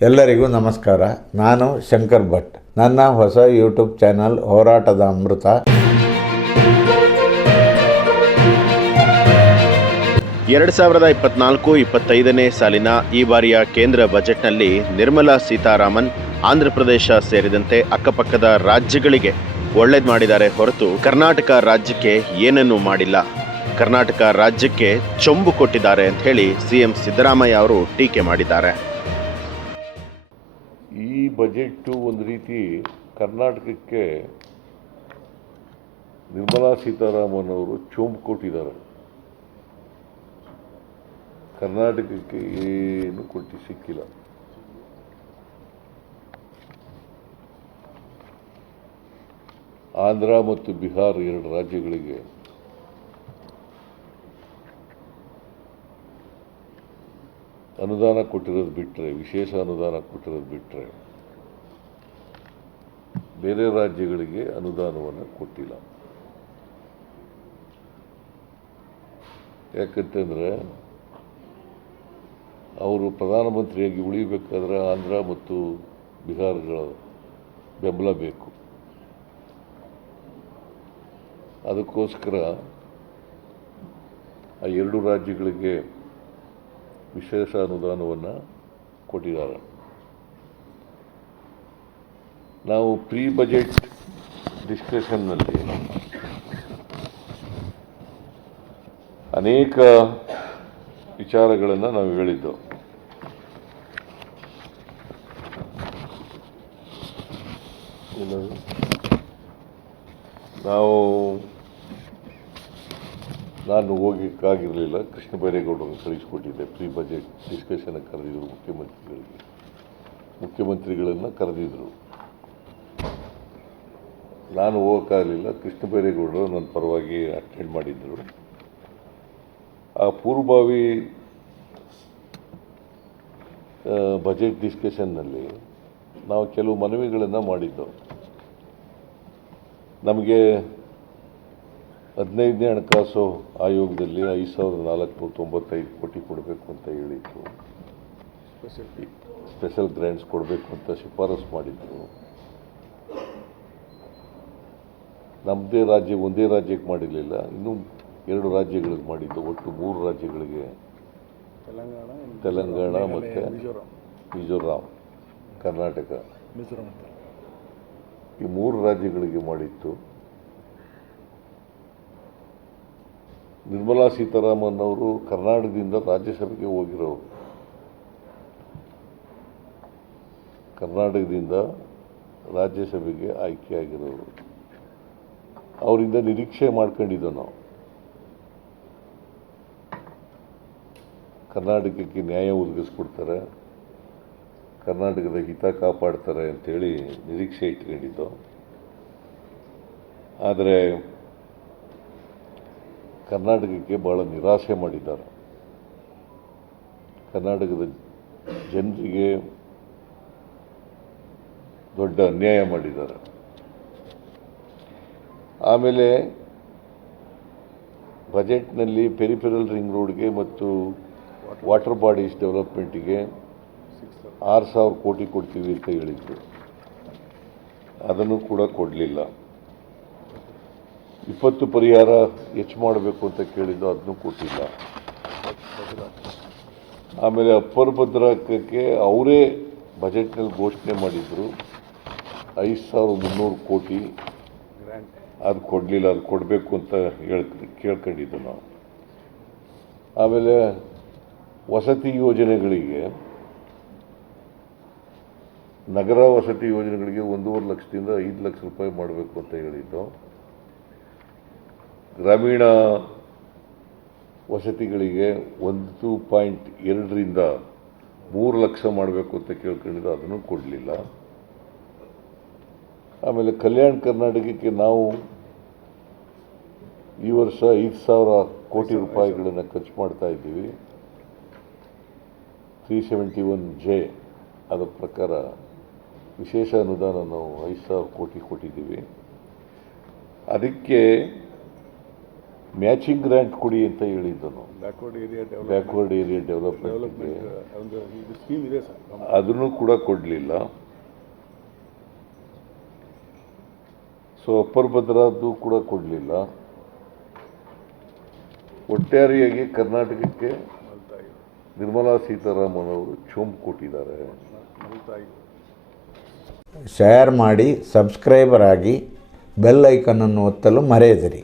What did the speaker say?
ಎಲ್ಲರಿಗೂ ನಮಸ್ಕಾರ. ನಾನು ಶಂಕರ್ ಭಟ್. ನನ್ನ ಹೊಸ ಯೂಟ್ಯೂಬ್ ಚಾನಲ್ ಹೋರಾಟದ ಅಮೃತ. ಎರಡು ಸಾವಿರದ ಇಪ್ಪತ್ನಾಲ್ಕು ಇಪ್ಪತ್ತೈದನೇ ಸಾಲಿನ ಈ ಬಾರಿಯ ಕೇಂದ್ರ ಬಜೆಟ್ನಲ್ಲಿ ನಿರ್ಮಲಾ ಸೀತಾರಾಮನ್ ಆಂಧ್ರಪ್ರದೇಶ ಸೇರಿದಂತೆ ಅಕ್ಕಪಕ್ಕದ ರಾಜ್ಯಗಳಿಗೆ ಒಳ್ಳೇದು ಮಾಡಿದ್ದಾರೆ ಹೊರತು ಕರ್ನಾಟಕ ರಾಜ್ಯಕ್ಕೆ ಏನನ್ನೂ ಮಾಡಿಲ್ಲ. ಕರ್ನಾಟಕ ರಾಜ್ಯಕ್ಕೆ ಚೊಂಬು ಕೊಟ್ಟಿದ್ದಾರೆ ಅಂತ ಹೇಳಿ ಸಿಎಂ ಸಿದ್ದರಾಮಯ್ಯ ಅವರು ಟೀಕೆ ಮಾಡಿದ್ದಾರೆ. ಬಜೆಟ್ಟು ಒಂದು ರೀತಿ ಕರ್ನಾಟಕಕ್ಕೆ ನಿರ್ಮಲಾ ಸೀತಾರಾಮನ್ ಅವರು ಚೋಂಪು ಕೊಟ್ಟಿದ್ದಾರೆ. ಕರ್ನಾಟಕಕ್ಕೆ ಏನು ಕೊಟ್ಟು ಸಿಕ್ಕಿಲ್ಲ. ಆಂಧ್ರ ಮತ್ತು ಬಿಹಾರ್ ಎರಡು ರಾಜ್ಯಗಳಿಗೆ ಅನುದಾನ ಕೊಟ್ಟಿರೋದು ಬಿಟ್ಟರೆ ವಿಶೇಷ ಅನುದಾನ ಕೊಟ್ಟಿರೋದು ಬಿಟ್ಟರೆ ಬೇರೆ ರಾಜ್ಯಗಳಿಗೆ ಅನುದಾನವನ್ನು ಕೊಟ್ಟಿಲ್ಲ. ಯಾಕಂತಂದರೆ ಅವರು ಪ್ರಧಾನಮಂತ್ರಿಯಾಗಿ ಉಳಿಬೇಕಾದ್ರೆ ಆಂಧ್ರ ಮತ್ತು ಬಿಹಾರಗಳ ಬೆಂಬಲ ಬೇಕು. ಅದಕ್ಕೋಸ್ಕರ ಆ ಎರಡು ರಾಜ್ಯಗಳಿಗೆ ವಿಶೇಷ ಅನುದಾನವನ್ನು ಕೊಟ್ಟಿದ್ದಾರೆ. ನಾವು ಪ್ರೀ ಬಜೆಟ್ ಡಿಸ್ಕಷನ್ನಲ್ಲಿ ಅನೇಕ ವಿಚಾರಗಳನ್ನು ನಾವು ಹೇಳಿದ್ದು? ನಾವು ನಾನು ಹೋಗಿಕ್ಕಾಗಿರಲಿಲ್ಲ ಕೃಷ್ಣ ಬೈರೇಗೌಡರನ್ನು ಕಳಿಸ್ಕೊಟ್ಟಿದ್ದೆ ಪ್ರೀ ಬಜೆಟ್ ಡಿಸ್ಕಷನ್ ಕರೆದಿದ್ರು ಮುಖ್ಯಮಂತ್ರಿಗಳಿಗೆ. ಮುಖ್ಯಮಂತ್ರಿಗಳನ್ನು ಕರೆದಿದ್ರು. ನಾನು ಹೋಗೋಕ್ಕಾಗಲಿಲ್ಲ. ಕೃಷ್ಣ ಬೈರೇಗೌಡರು ನನ್ನ ಪರವಾಗಿ ಅಟೆಂಡ್ ಮಾಡಿದ್ದರು ಆ ಪೂರ್ವಭಾವಿ ಬಜೆಟ್ ಡಿಸ್ಕಷನ್ನಲ್ಲಿ ನಾವು ಕೆಲವು ಮನವಿಗಳನ್ನು ಮಾಡಿದ್ದೆವು. ನಮಗೆ ಹದಿನೈದನೇ ಹಣಕಾಸು ಆಯೋಗದಲ್ಲಿ ಐದು ಸಾವಿರದ ನಾಲ್ಕು ತೊಂಬತ್ತೈದು ಕೋಟಿ ಕೊಡಬೇಕು ಅಂತ ಹೇಳಿತ್ತು ಸ್ಪೆಷಲ್ ಗ್ರ್ಯಾಂಟ್ಸ್ ಕೊಡಬೇಕು ಅಂತ ಶಿಫಾರಸು ಮಾಡಿದ್ರು. ನಮ್ಮದೇ ರಾಜ್ಯ ಒಂದೇ ರಾಜ್ಯಕ್ಕೆ ಮಾಡಿರಲಿಲ್ಲ. ಇನ್ನೂ ಎರಡು ರಾಜ್ಯಗಳಿಗೆ ಮಾಡಿದ್ದು. ಒಟ್ಟು ಮೂರು ರಾಜ್ಯಗಳಿಗೆ. ತೆಲಂಗಾಣ ಮತ್ತು ಮಿಜೋರಾಂ. ಕರ್ನಾಟಕ. ಈ ಮೂರು ರಾಜ್ಯಗಳಿಗೆ ಮಾಡಿತ್ತು ನಿರ್ಮಲಾ ಸೀತಾರಾಮನ್ ಅವರು ಕರ್ನಾಟಕದಿಂದ ರಾಜ್ಯಸಭೆಗೆ ಹೋಗಿರೋರು. ಕರ್ನಾಟಕದಿಂದ ರಾಜ್ಯಸಭೆಗೆ ಆಯ್ಕೆಯಾಗಿರೋರು. ಅವರಿಂದ ನಿರೀಕ್ಷೆ ಮಾಡ್ಕೊಂಡಿದ್ದೋ ನಾವು. ಕರ್ನಾಟಕಕ್ಕೆ ನ್ಯಾಯ ಒದಗಿಸ್ಕೊಡ್ತಾರೆ, ಕರ್ನಾಟಕದ ಹಿತ ಕಾಪಾಡ್ತಾರೆ ಅಂತೇಳಿ ನಿರೀಕ್ಷೆ ಇಟ್ಕೊಂಡಿದ್ದು. ಆದರೆ ಕರ್ನಾಟಕಕ್ಕೆ ಭಾಳ ನಿರಾಸೆ ಮಾಡಿದ್ದಾರೆ. ಕರ್ನಾಟಕದ ಜನರಿಗೆ ದೊಡ್ಡ ಅನ್ಯಾಯ ಮಾಡಿದ್ದಾರೆ. ಆಮೇಲೆ ಬಜೆಟ್ನಲ್ಲಿ ಪೆರಿಫೆರಲ್ ರಿಂಗ್ ರೋಡ್ಗೆ ಮತ್ತು ವಾಟರ್ ಬಾಡೀಸ್ ಡೆವಲಪ್ಮೆಂಟಿಗೆ ಆರು ಸಾವಿರ ಕೋಟಿ ಕೊಡ್ತೀವಿ ಅಂತ ಹೇಳಿದ್ರು. ಅದನ್ನು ಕೂಡ ಕೊಡಲಿಲ್ಲ. ಇಪ್ಪತ್ತು ಪರಿಹಾರ ಹೆಚ್ಚು ಮಾಡಬೇಕು ಅಂತ ಕೇಳಿದ್ದು ಅದನ್ನು ಕೊಟ್ಟಿಲ್ಲ. ಆಮೇಲೆ ಅಪ್ಪರ್ ಅವರೇ ಬಜೆಟ್ನಲ್ಲಿ ಘೋಷಣೆ ಮಾಡಿದ್ರು, ಐದು ಸಾವಿರದ ಮುನ್ನೂರು ಕೋಟಿ. ಅದು ಕೊಡಲಿಲ್ಲ, ಅದು ಕೊಡಬೇಕು ಅಂತ ಹೇಳ್, ಕೇಳ್ಕೊಂಡಿದ್ದು ನಾವು. ಆಮೇಲೆ ವಸತಿ ಯೋಜನೆಗಳಿಗೆ, ನಗರ ವಸತಿ ಯೋಜನೆಗಳಿಗೆ ಒಂದೂವರೆ ಲಕ್ಷದಿಂದ ಐದು ಲಕ್ಷ ರೂಪಾಯಿ ಮಾಡಬೇಕು ಅಂತ ಹೇಳಿದ್ದು. ಗ್ರಾಮೀಣ ವಸತಿಗಳಿಗೆ ಒಂದು ಪಾಯಿಂಟ್ ಎರಡರಿಂದ ಮೂರು ಲಕ್ಷ ಮಾಡಬೇಕು ಅಂತ ಕೇಳ್ಕೊಂಡಿದ್ದು, ಅದನ್ನು ಕೊಡಲಿಲ್ಲ. ಆಮೇಲೆ ಕಲ್ಯಾಣ ಕರ್ನಾಟಕಕ್ಕೆ ನಾವು ಈ ವರ್ಷ ಐದು ಸಾವಿರ ಕೋಟಿ ರೂಪಾಯಿಗಳನ್ನು ಖರ್ಚು ಮಾಡ್ತಾ ಇದ್ದೀವಿ. ತ್ರೀ ಸೆವೆಂಟಿ ಒನ್ ಜೆ ಅದರ ಪ್ರಕಾರ ವಿಶೇಷ ಅನುದಾನ ನಾವು ಐದು ಸಾವಿರ ಕೋಟಿ ಕೊಟ್ಟಿದ್ದೀವಿ. ಅದಕ್ಕೆ ಮ್ಯಾಚಿಂಗ್ ಗ್ರ್ಯಾಂಟ್ ಕೊಡಿ ಅಂತ ಹೇಳಿದ್ದನು. Backward area backward area development ಒಂದು ಸ್ಕೀಮ್ ಇದೆ ಸರ್. ಅದನ್ನು ಕೂಡ ಕೊಡಲಿಲ್ಲ. ಸೊ ಅಪ್ಪರ್ ಭದ್ರಾದ್ದು ಕೂಡ ಕೊಡಲಿಲ್ಲ. ಒಟ್ಟಾರೆಯಾಗಿ ಕರ್ನಾಟಕಕ್ಕೆ ನಿರ್ಮಲಾ ಸೀತಾರಾಮನ್ ಅವರು ಚುಂಬ್ ಕೊಟ್ಟಿದ್ದಾರೆ. ಶೇರ್ ಮಾಡಿ ಸಬ್ಸ್ಕ್ರೈಬರ್ ಆಗಿ ಬೆಲ್ ಐಕನನ್ನು ಒತ್ತಲು ಮರೆಯದಿರಿ.